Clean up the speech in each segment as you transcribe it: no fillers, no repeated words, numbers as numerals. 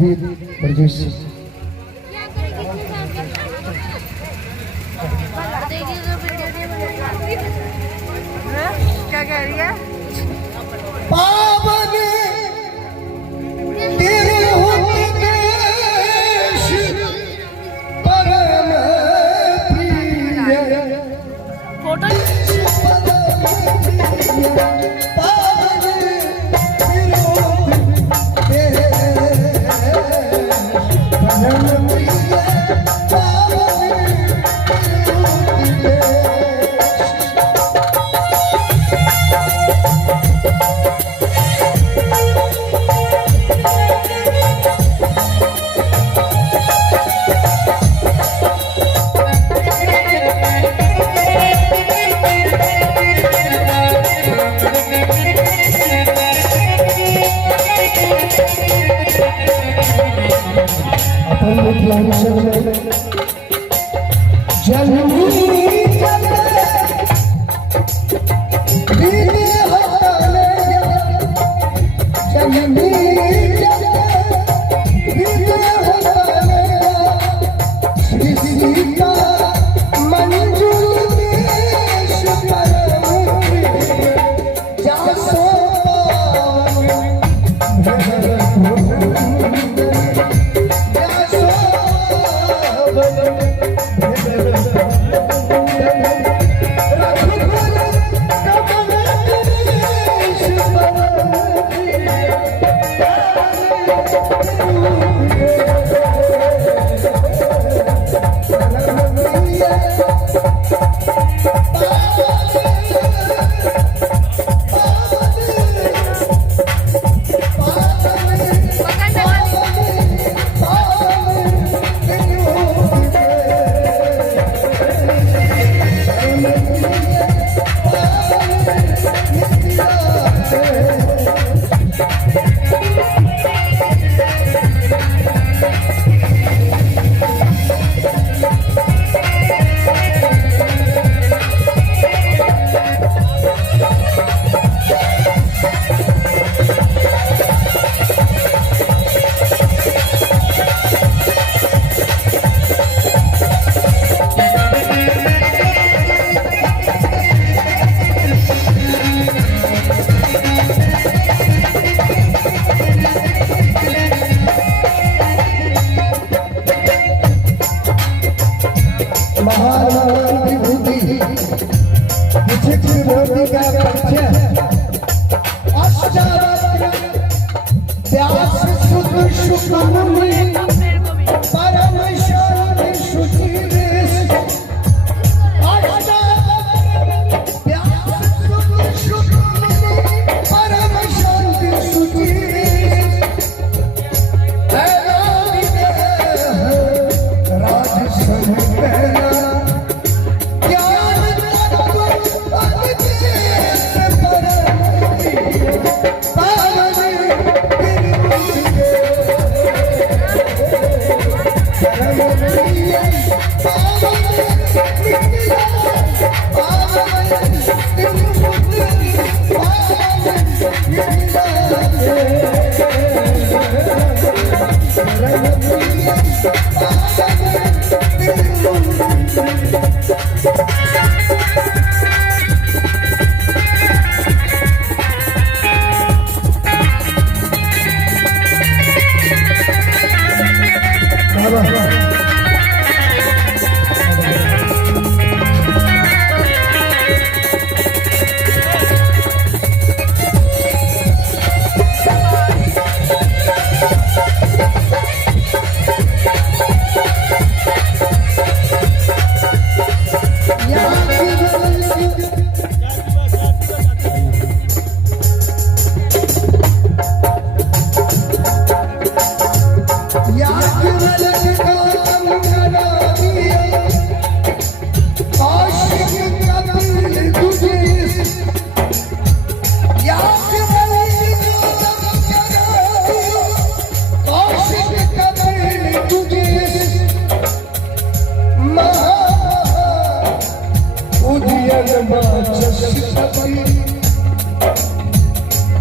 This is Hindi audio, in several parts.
तस्वीर प्रोड्यूस क्या कह रही है? पावन तेरे होते देश परम प्रिय फोटो पावन तेरे होते देश परम प्रिय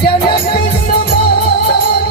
जनक समान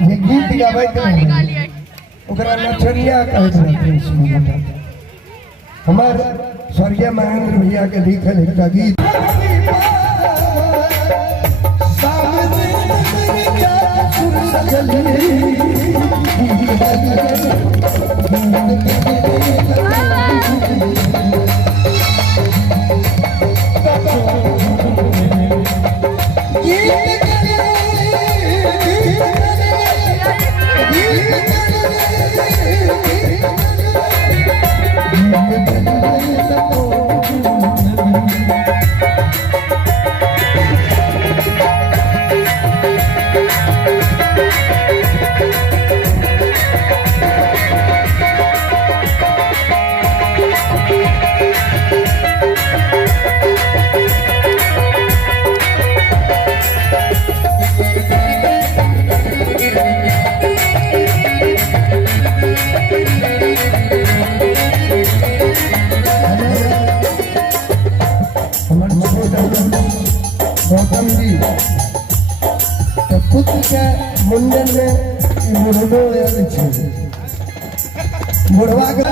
ये गीत गावत रहे ओकरा नचनिया कहत रहे। हमार स्वर्गीय महेंद्र भैया के लिखल एक गीत गौतम जी पुत्र के मुंडन में बुढ़ो बुढ़वा के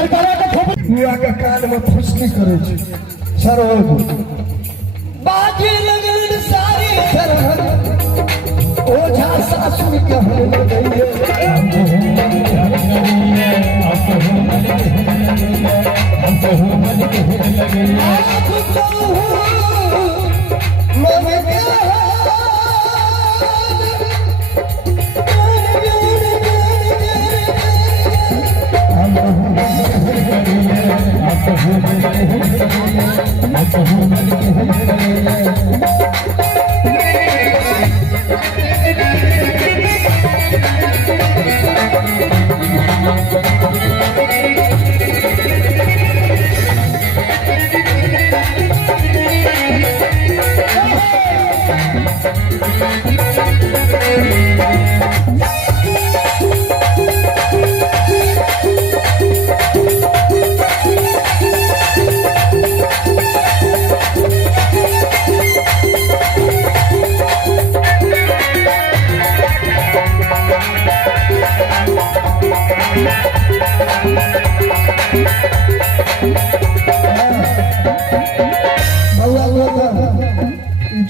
बुआ के कान में फुसकी करे सर बाजी लगल सारी तरह ओझा सासुर के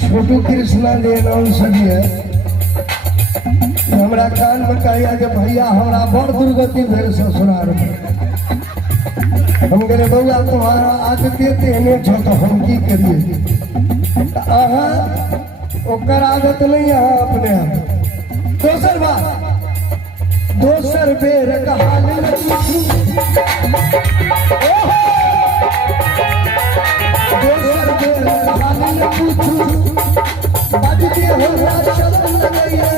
छोटू कृष्णा ले हमरा कान में कहिया कि भैया हमरा बड़ दुर्गति भेल ससुराल में। हम कहले बउआ तुम्हारा आदते तेहने छो तो हम की करिए अहाँ ओकर आदत नहीं अहाँ अपने आप। दोसर बात दोसर बेर कहानी दोसर बेर कहानी पूछू बाजते हो शर्म लगैया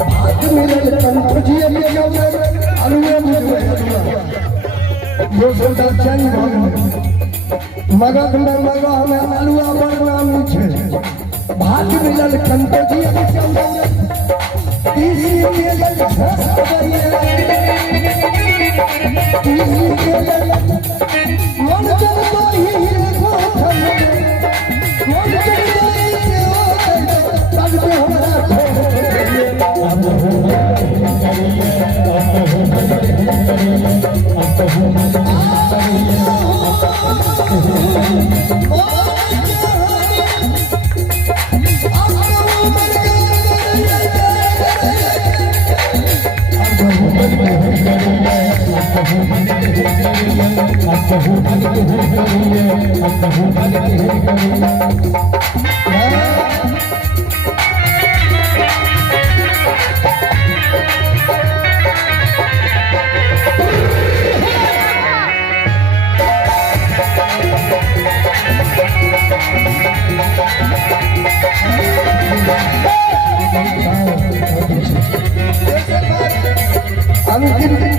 बात मिलल कंठ जिया अलुए बुझबै जो सौदा चैन भऽ गेलै मगध में मगह में अलुआ बड़ नामी छै भात मिलल कंटोजी तीसी मिलल छसबैया तीसी मिलल मन जलतो ही गोठल मन जलतो ही तब के हमरा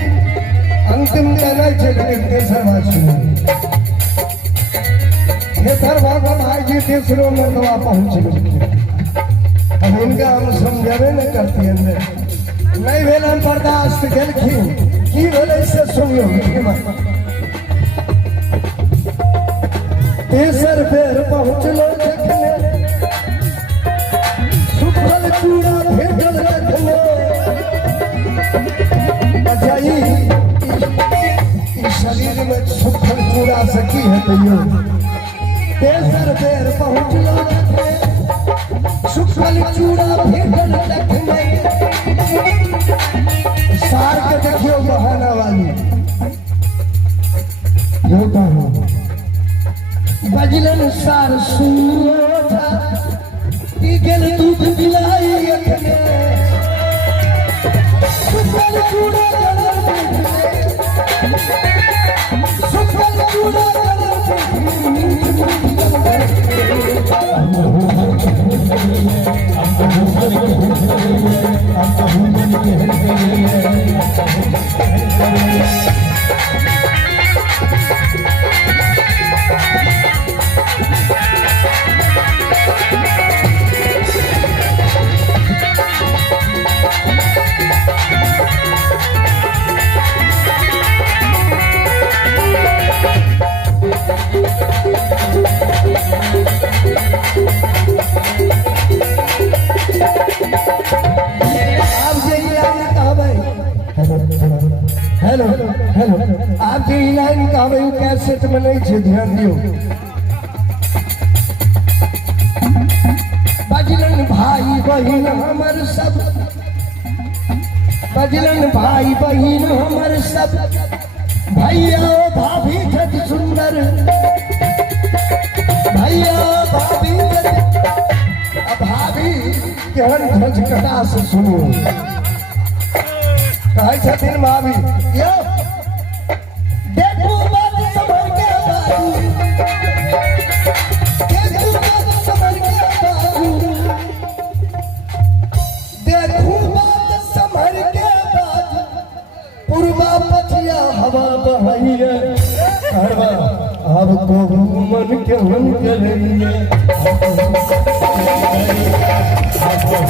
अंतिम कहना चाहिए तेसर बात सुनो तेसर भाग भाई जी तेसरो में दवा पहुंचे अब इनका हम समझे न करती नहीं भेल हम बर्दाश्त केलखिन की भेलै से सुनियो तेसर बेर पहुंचलो देखने सुखल चूड़ा भेटल देखने अजाई शरीर में सुखल चूड़ा सकी है तो यो तेसर बेर पहुंचलो सुखल चूड़ा भेटल देखने सार के देखियो बहाना वाली यो कहो बजलन सार सुनोटा की गेल दूध दिलाई अखने सुखल चूड़ा सुखल चूड़ा हेलो हेलो आप जो लाइन कहबै कैसेट में नहीं छे ध्यान दियो बजलन भाई बहिन हमर सब बजलन भाई बहिन हमर सब भैया भाभी छथि सुंदर भैया भाभी भाभी केहन झटका से सुनो कहे छथिन भाभी यो देखू बात समझ के बाबू देखू बात समझ के बाबू देखू बात समझ के बाबू पूर्वा पछिया हवा बहैया हवा अब तो मन के मन के रहिए